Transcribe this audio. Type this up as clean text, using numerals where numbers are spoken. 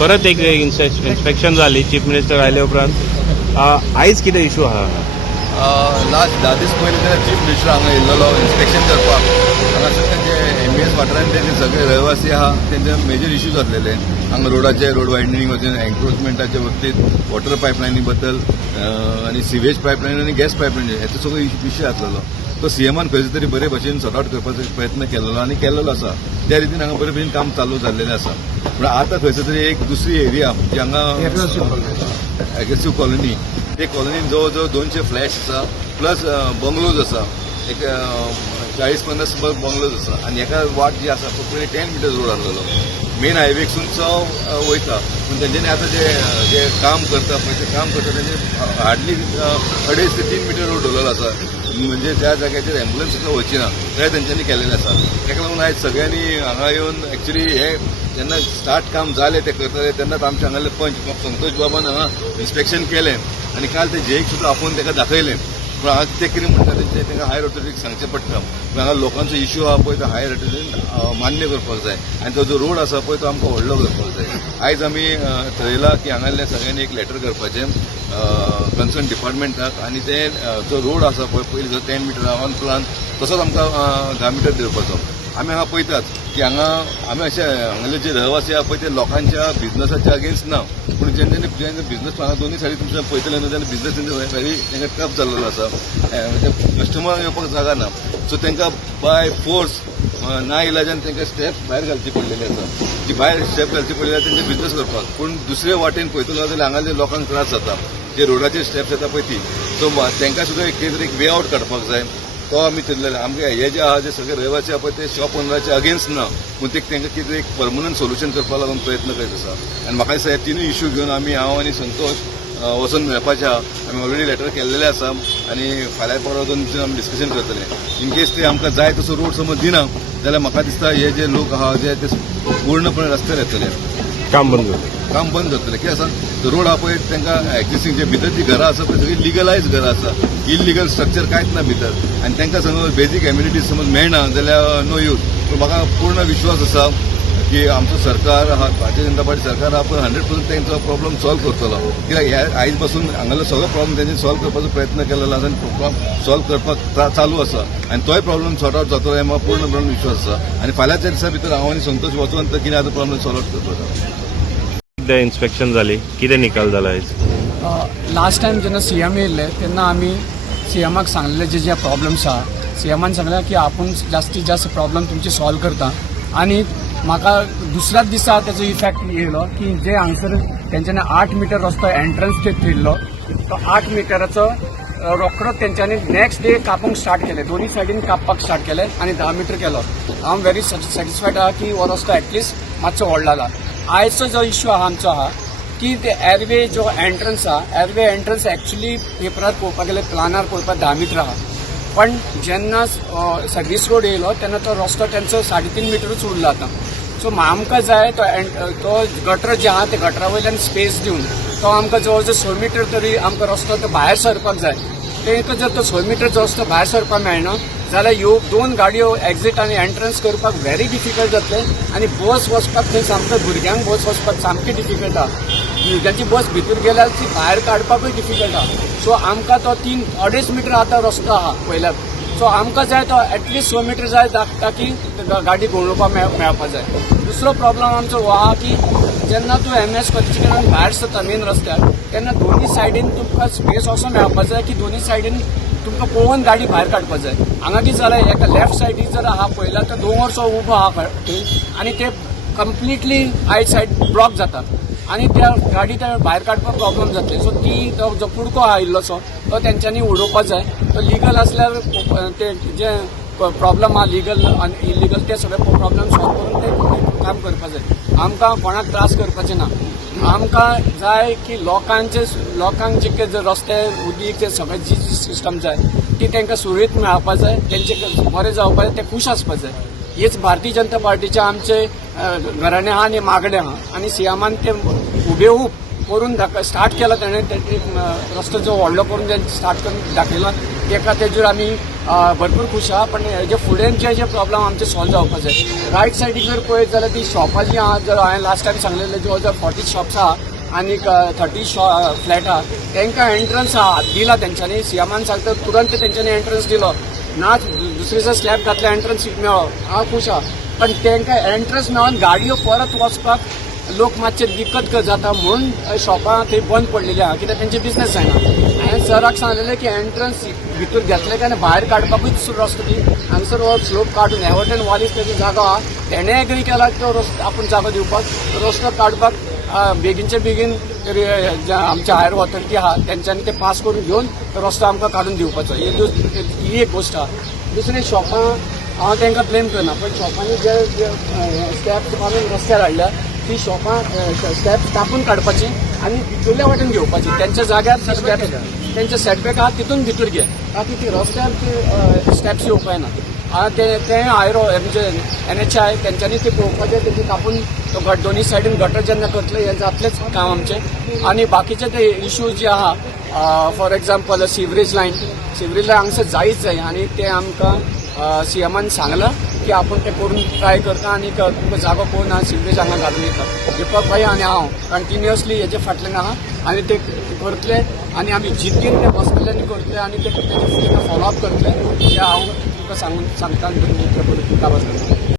परत एक इन्स्पेक्शन जाली चीफ मिनिस्टर आयले उपरांत आयज कितें इशू आहा? लास्ट 10 दीस पयलीं तेन्ना चीफ मिनिस्टर हांगा येयल्लो इन्स्पेक्शन करपाक. हांगा जे MBS वाठारांत ते सगळे रहिवासी आहा तेंचे मेजर इश्यूज आसलेले हांगा रोडाचे रोड वायडनिंग वचून एन्क्रोचमेंटाच्या बाबतींत वॉटर पायपलायनी बद्दल आनी सिवेज पायपलायन आनी गॅस पायपलायन हेचो सगळो विशय आसलेलो. तो सीएमान खंयचे तरी बरे भशेन सॉर्ट आउट करपाचो प्रयत्न केलेलो आनी केल्लो आसा. त्या रितीन हांगा बरे भशेन काम चालू जाल्लेलें आसा. पूण आतां खंयचे तरी एक दुसरी एरिया जी हांगा एग्रेसिव्ह कॉलनी ते कॉलनीन जवळ जवळ 200 फ्लॅट्स आसा प्लस बंगलोज आसा. एक 40-50 बंगलोज आसा आनी एका वाट जी आसा तो पयलीं 10 मिटर्स रोड आसलेलो मेन हायवेकसून वयता. पूण तेंच्यांनी आतां जे काम करता पळय ते काम करता तेंचे हार्डली 2.5 ते 3 मिटर रोड दवरलेलो आसा. म्हणजे त्या जाग्याचेर एम्बुलन्स सुद्दां वयची ना ते तेंच्यांनी केलेलें आसा. ताका लागून आयज सगळ्यांनी हांगा येवन एक्चुली हे जेन्ना स्टार्ट काम जालें ते करताले तेन्नाच आमचे हांगाले पंच संतोष बाबान हांगा इन्स्पेक्शन केलें आनी काल ते जेईक सुद्दां आपोवन ताका दाखयलें. पूण हांगा ते कितें म्हणटा तांकां हायर ऑथॉरिटीक सांगचें पडटा. हांगा लोकांचो इश्यू आहा पळय तो हायर ऑथॉरिटीन मान्य करपाक जाय आनी तो जो रोड आसा पळय तो आमकां व्हडलो करपाक जाय. आयज आमी थरयला की हांगाल्या सगळ्यांनी एक लेटर करपाचें कन्सर्न डिपार्टमेंटाक आनी ते जो रोड आसा पळय पयलीं जो 10 मिटर ऑन प्लान तसोच आमकां 10 मिटर दिवपाचो. आमी हांगा पळयतात की हांगा आमी अशे हांगाले जे रहिवासी आहा पळय ते लोकांच्या बिझनसाच्या अगेन्स्ट ना. पूण जेन्ना बिझनस हांगा दोनूय सायडी तुमच्या पळयतले न्हू जाल्यार बिझनस तेंचो व्हेरी तांकां टफ जाल्लो आसा. कस्टमरांक येवपाक जागा ना सो तांकां बाय फोर्स ना इलाजान तांकां स्टेप्स भायर घालची पडलेली आसा. जी भायर स्टेप घालची पडलेली आसा तेंचे बिझनस करपाक. पूण दुसरे वाटेन पळयतलो जाल्यार हांगाले लोकांक त्रास जाता जे रोडाचेर स्टेप्स येता पळय ती सो तांकां सुद्दां कितें तरी एक वे आवट काडपाक जाय. तो आमी चिंतलेले आमगे हे जे आहा जे सगळे रहिवासी आहा पळय ते शॉप ओनराचे अगेन्स्ट ना. पूण तांकां कितें एक परमनंट सोल्युशन करपा लागून प्रयत्न करीत आसा. आनी म्हाका दिसता हे तिनूय इश्यू घेवन हांव आनी संतोष वचून मेळपाचे आहा. आमी ऑलरेडी लेटर केल्लेले आसा आनी फाल्यां परवा दोन दिवसांनी आमी डिस्कशन करतले. इन केस ते आमकां जाय तसो रोड समज दिना जाल्यार म्हाका दिसता हे जे लोक आहा जे ते पूर्णपणे रस्त्यार येतले काम बंद जातलें. कितें आसा तो रोड आहा पळय तांकां एक्झिस्टींग जे भितर जी घरां आसा पळय सगळीं लिगलायज घरां आसा. इलिगल स्ट्रक्चर कांयच ना भितर आनी तांकां समज बेजीक एम्युनिटीज समज मेळना जाल्यार नो यूज. पूण म्हाका पूर्ण विश्वास आसा की आमचो सरकार आहा भारतीय जनता पार्टी सरकार आहा पळय 100% तांचो प्रॉब्लम सॉल्व करतलो. कित्याक ह्या आयज पासून हांगालो सगळो प्रॉब्लम तेंच्यांनी सॉल्व करपाचो प्रयत्न केलेलो आसा आनी प्रॉब्लम सॉल्व करपाक चालू आसा आनी तोय प्रॉब्लम सॉर्ट आउट जातलो हे म्हाका पूर्णपणान विश्वास आसा. आनी फाल्यांच्या दिसा भितर हांव आनी संतोष वचून कितें आतां प्रॉब्लम सॉल्व आउट करपाचो. इन्स्पेक्शन जाली कितें निकाल जाला आयज? लास्ट टायम जेन्ना CM येयल्ले तेन्ना आमी CMाक सांगलेले जे प्रॉब्लम्स आहा CMान सांगलें की आपूण जास्तीत जास्त प्रॉब्लम तुमचे सॉल्व करता. आनी म्हाका दुसऱ्याच दिसा तेजो इफेक्ट येयलो की जे हांगसर तेंच्यांनी 8 मिटर रस्तो एंट्रन्स ते थिडलो तो 8 मिटराचो रोखडोच तेंच्यांनी नेक्स्ट डे कापूंक स्टार्ट केले. दोन्ही सायडीन कापपाक स्टार्ट केले आनी 10 मिटर केलो. हांव व्हेरी सॅटिस्फायड आहा की हो रस्तो एटलिस्ट मातसो व्हडलो जाला. आयचो जो इश्यू आहा आमचो आहा की ते एअरवे जो एंट्रन्स आहा एअरवे एंट्रन्स एक्चुली पेपरार पळोवपाक गेल्यार प्लानार पळोवपाक 10 मिटर आहा. पण जेन्ना सर्वीस रोड येयलो तेन्ना तो रस्तो तेंचो 3.5 मिटरूच उरलो आतां. सो आमकां जाय तो गटर जे आहा ते गटरा वयल्यान स्पेस दिवन तो आमकां जवळ जवळ 6 मिटर तरी आमकां रस्तो तो भायर सरपाक जाय. तांकां जर तो 6 मिटर रस्तो भायर सरपाक मेळना जाल्यार ह्यो 2 गाडयो एक्झीट आनी एंट्रन्स करपाक व्हेरी डिफिकल्ट जातलें आनी बस वचपाक थंय सामको भुरग्यांक बस वचपाक सामकी डिफिकल्ट आहा. भुरग्यांची बस भितर गेल्यार ती भायर काडपाकूय डिफिकल्ट आहा. सो आमकां तो 3-2.5 मिटर आतां रस्तो आहा पयल्यार. सो आमकां जाय तो एटलिस्ट 6 मिटर जाय ताकी गाडी घुंवडोवपाक मेळपाक जाय. दुसरो प्रॉब्लम आमचो हो आहा की जेन्ना तूं MS कॉलेजीकडल्यान भायर सरता मेन रस्त्यार तेन्ना दोन्ही सायडीन तुमकां स्पेस असो मेळपाक जाय की दोन्ही सायडीन तुमकां पळोवन गाडी भायर काडपाक जाय. हांगा कितें जालें एका लेफ्ट सायडीक जर आहा पळयल्यार तो दोंगरसो उबो आहा थंय आनी ते कंप्लिटली आयट सायड ब्लॉक जाता आनी त्या गाडी त्या भायर काडपाक प्रॉब्लम जातले. सो ती जो कुडको आहा इल्लोसो तो तेंच्यांनी उडोवपाक जाय. तो लिगल आसल्यार ते जे प्रॉब्लम आहा लिगल आनी इलिगल ते सगळे प्रॉब्लम सॉल्व करून ते काम करपाक जाय. आमकां कोणाक त्रास करपाचें ना. आमकां जाय की लोकांक जे रस्ते उदीक ते सगळे जी सिस्टम जाय ती तांकां सुरळीत मेळपाक जाय. तेंचे बरें जावपाक जाय ते खूश आसपाक जाय. हेच भारतीय जनता पार्टीचे आमचे घराणे आहा आनी मागणे आहा आनी CMान ते हुबेहूब करून स्टार्ट केला ताणें रस्तो जो व्हडलो करून स्टार्ट करून दाखयला एका तेजेर आमी भरपूर खुश आहा. पण हेजे फुडेंचे जे प्रॉब्लम आमचे सॉल्व जावपाक जाय. रायट सायडीक जर पळयत जाल्यार ती शॉपां जी आहा, जर हांवें लास्ट टायम सांगलेलें जवळ जवळ 40 शॉप्स आहा आनी 30 फ्लॅट आहा, तांकां एंट्रन्स आहा दिला तेंच्यांनी. सीएमान सांगता तुरंत तेंच्यांनी एंट्रन्स दिलो ना. दुसरे दिसा स्लॅब घातला एंट्रन्स मेळ्ळो, हांव खुश आहा. पण तांकां एंट्रन्स मेळोन गाडयो परत वचपाक लोक मातशे दिक्कत जाता म्हणून शॉपां थंय बंद पडलेली आहा, कित्याक तेंचे बिझनेस जायना. हांवें सराक सांगलेलें की एंट्रन्स भितर घेतले काय भायर काडपाकूच रस्तो दी. हांगसर हो स्लोप काडून एवर्टन वॉलीस तेजो जागो आहा, तेणें एग्री केला तो रस्तो आपूण जागो दिवपाक, रस्तो काडपाक बेगीनचे बेगीन आमचे हायर ऑथॉरिटी आहा तेंच्यांनी ते पास करून घेवन रस्तो आमकां काडून दिवपाचो. ही एक गोश्ट आहा. दुसरे शॉपां हांव तांकां ब्लेम करना, पण शॉपांनी जे स्टेप्स मारून रस्त्यार हाडल्या ती शॉपां स्टेप्स कापून काडपाची आनी भितरल्या वाटेन घेवपाची. तेंच्या जाग्यार स्टेप्स तेंचे सेटबॅक आहा तितून भितर घे, ताकी ती रस्त्यार ती स्टेप्स येवपाय ना. ते हायर म्हणजे NHI तेंच्यांनी ते पळोवपाचें, तेजी कापून दोनी सायडीन गटर जेन्ना करतले हें जातलेंच काम आमचें. आनी बाकीचे ते इश्यूज जे आहा, फॉर एक्झाम्पल सिवरेज लायन हांगसर जायच जाय आनी ते आमकां सीएमान सांगलां की आपण ते करून ट्राय करता आनी तुमकां जागो कोण आहा सिवरेज हांगा घालून येता. दीपक भाई आनी हांव कंटिन्युअसली हेजे फाटल्यान आहा आनी ते करतले आनी आमी जिद्दीन ते बसतले करतले आनी ते फॉलोअप करतले. हे हांव तुमकां सांगता आनी तुमी काबार करता.